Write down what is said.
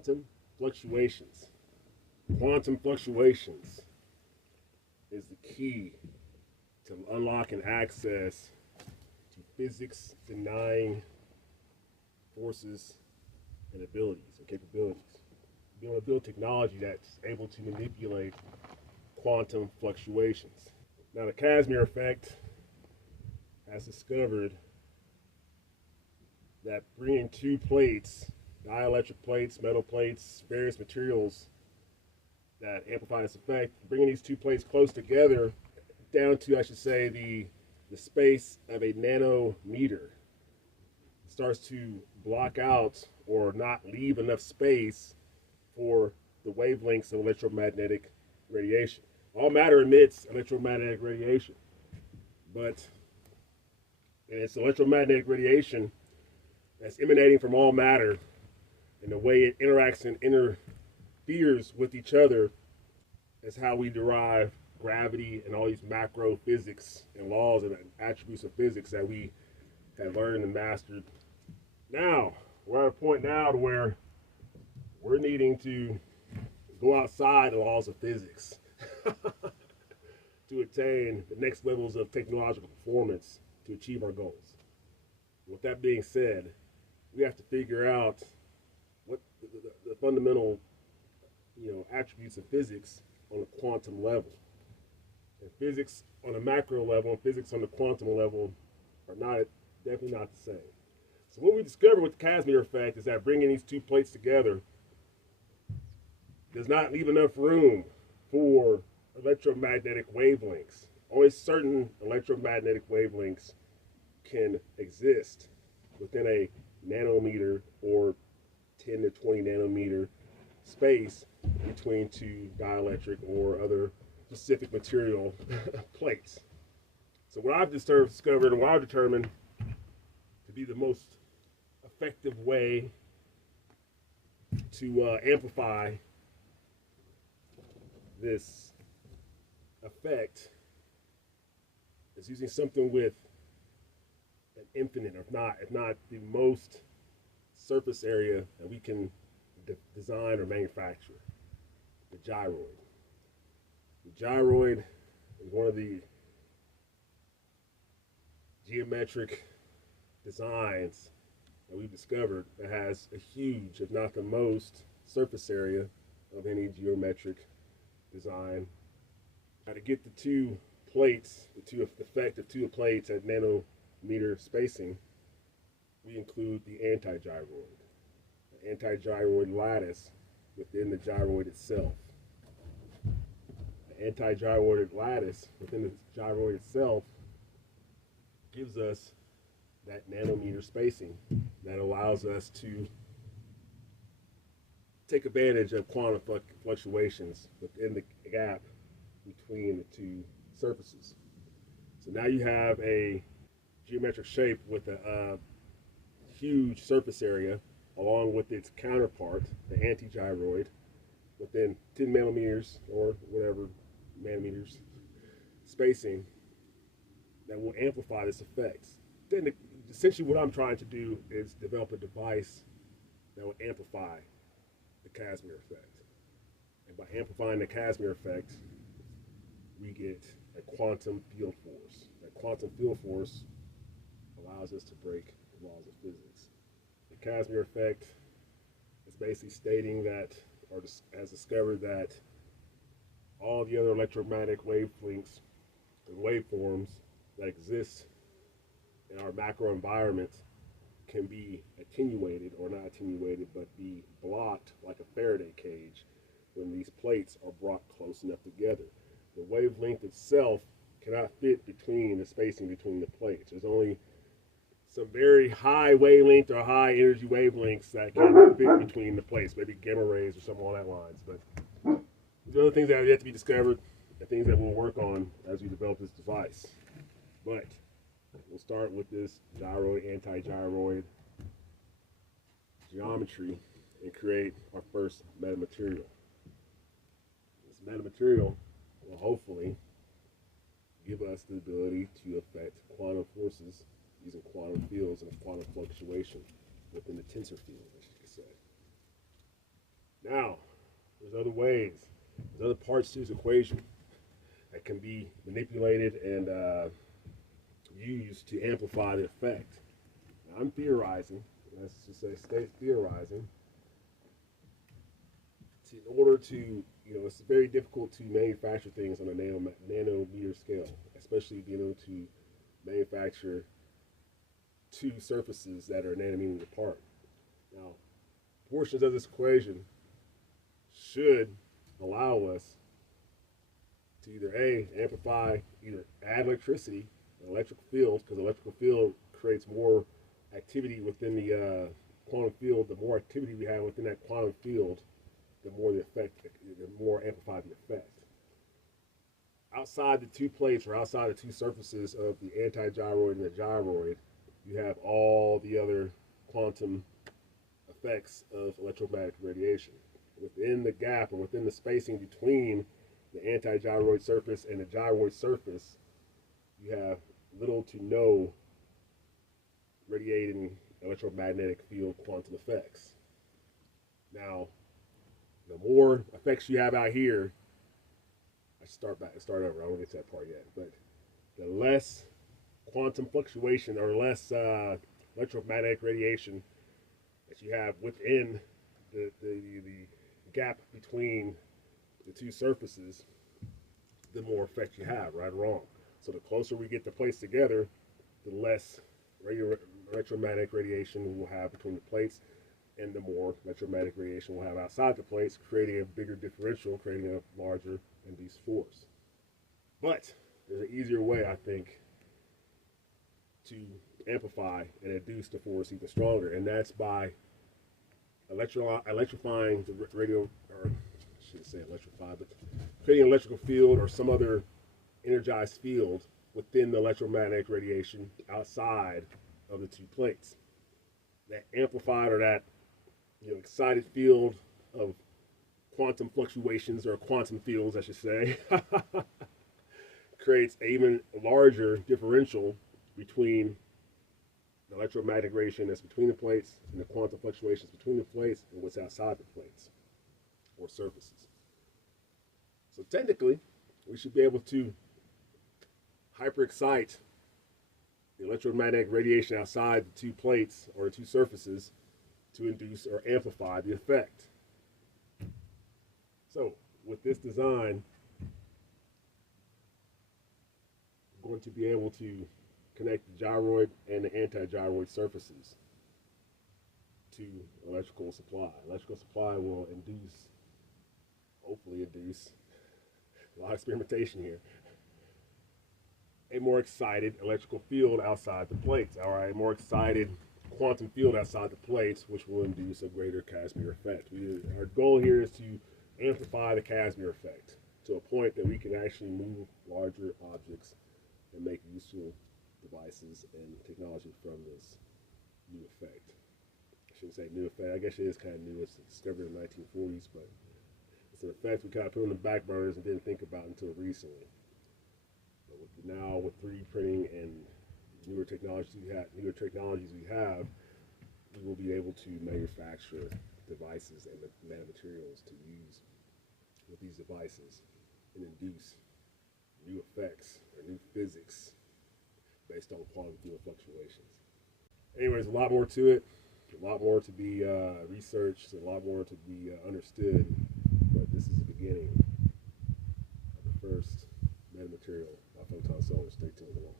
Quantum fluctuations. Quantum fluctuations is the key to unlocking access to physics denying forces and abilities and capabilities. Being able to build technology that's able to manipulate quantum fluctuations. Now, the Casimir effect has discovered that bringing two plates, dielectric plates, metal plates, various materials that amplify this effect, bringing these two plates close together down to, I should say, the space of a nanometer, starts to block out or not leave enough space for the wavelengths of electromagnetic radiation. All matter emits electromagnetic radiation, but it's electromagnetic radiation that's emanating from all matter, and the way it interacts and interferes with each other is how we derive gravity and all these macro physics and laws and attributes of physics that we have learned and mastered. Now, we're at a point now to where we're needing to go outside the laws of physics to attain the next levels of technological performance to achieve our goals. With that being said, we have to figure out what the fundamental, attributes of physics on a quantum level. And physics on a macro level and physics on the quantum level are definitely not the same. So what we discovered with the Casimir effect is that bringing these two plates together does not leave enough room for electromagnetic wavelengths. Only certain electromagnetic wavelengths can exist within a nanometer or 10 to 20 nanometer space between two dielectric or other specific material plates. So what I've discovered and what I've determined to be the most effective way to amplify this effect is using something with an infinite, if not the most surface area that we can design or manufacture, the gyroid. The gyroid is one of the geometric designs that we've discovered that has a huge, if not the most, surface area of any geometric design. Now, to get the two plates, the effect of two plates at nanometer spacing, we include the anti-gyroid. The anti-gyroid lattice within the gyroid itself. The anti-gyroid lattice within the gyroid itself gives us that nanometer spacing that allows us to take advantage of quantum fluctuations within the gap between the two surfaces. So now you have a geometric shape with a huge surface area along with its counterpart, the anti-gyroid, within 10 nanometers or whatever nanometers spacing that will amplify this effect. Then essentially what I'm trying to do is develop a device that will amplify the Casimir effect. And by amplifying the Casimir effect, we get a quantum field force. That quantum field force allows us to break the laws of physics. The Casimir effect is basically stating that, or has discovered that all the other electromagnetic wavelengths and waveforms that exist in our macro environment can be attenuated, or not attenuated, but be blocked like a Faraday cage when these plates are brought close enough together. The wavelength itself cannot fit between the spacing between the plates. There's only some very high wavelength or high energy wavelengths that can fit between the plates, maybe gamma rays or something along that lines. But these are other things that have yet to be discovered and things that we'll work on as we develop this device. But we'll start with this gyroid, anti-gyroid geometry and create our first metamaterial. This metamaterial will hopefully give us the ability to affect quantum forces using quantum fields and quantum fluctuation within the tensor field, as you could say. Now, there's other ways, there's other parts to this equation that can be manipulated and used to amplify the effect. Now, I'm theorizing, let's just say stay theorizing, in order to, it's very difficult to manufacture things on a nanometer scale, especially being able to manufacture two surfaces that are nanometers apart. Now, portions of this equation should allow us to either amplify, either add electricity, an electrical field, because electrical field creates more activity within the quantum field. The more activity we have within that quantum field, the more the more amplified the effect. Outside the two plates, or outside the two surfaces of the anti-gyroid and the gyroid, you have all the other quantum effects of electromagnetic radiation. Within the gap, or within the spacing between the anti-gyroid surface and the gyroid surface, you have little to no radiating electromagnetic field quantum effects. Now, the more effects you have out here, I start over. I won't get to that part yet. But the less quantum fluctuation, or less electromagnetic radiation that you have within the gap between the two surfaces, the more effect you have, right or wrong. So the closer we get the plates together, the less electromagnetic radiation we'll have between the plates, and the more electromagnetic radiation we'll have outside the plates, creating a bigger differential, creating a larger induced force. But there's an easier way, I think, to amplify and induce the force even stronger, and that's by electrifying the radio, or I shouldn't say electrify, but creating an electrical field or some other energized field within the electromagnetic radiation outside of the two plates. That amplified, or that excited field of quantum fluctuations, or quantum fields, I should say, creates an even larger differential between the electromagnetic radiation that's between the plates and the quantum fluctuations between the plates and what's outside the plates or surfaces. So technically, we should be able to hyperexcite the electromagnetic radiation outside the two plates or the two surfaces to induce or amplify the effect. So with this design, I'm going to be able to connect the gyroid and the anti-gyroid surfaces to electrical supply. Electrical supply will induce, hopefully induce, a lot of experimentation here, a more excited electrical field outside the plates, all right, more excited quantum field outside the plates, which will induce a greater Casimir effect. Our goal here is to amplify the Casimir effect to a point that we can actually move larger objects and make useful devices and technology from this new effect. I shouldn't say new effect, I guess it is kind of new. It's discovered in the 1940s, but it's an effect we kind of put on the back burners and didn't think about until recently. But now with 3D printing and newer technologies we have, we will be able to manufacture devices and metamaterials to use with these devices and induce new effects or new physics based on quantum field fluctuations. Anyways, a lot more to it, a lot more to be researched, a lot more to be understood, but this is the beginning of the first metamaterial by Photon Solar. Stay tuned along.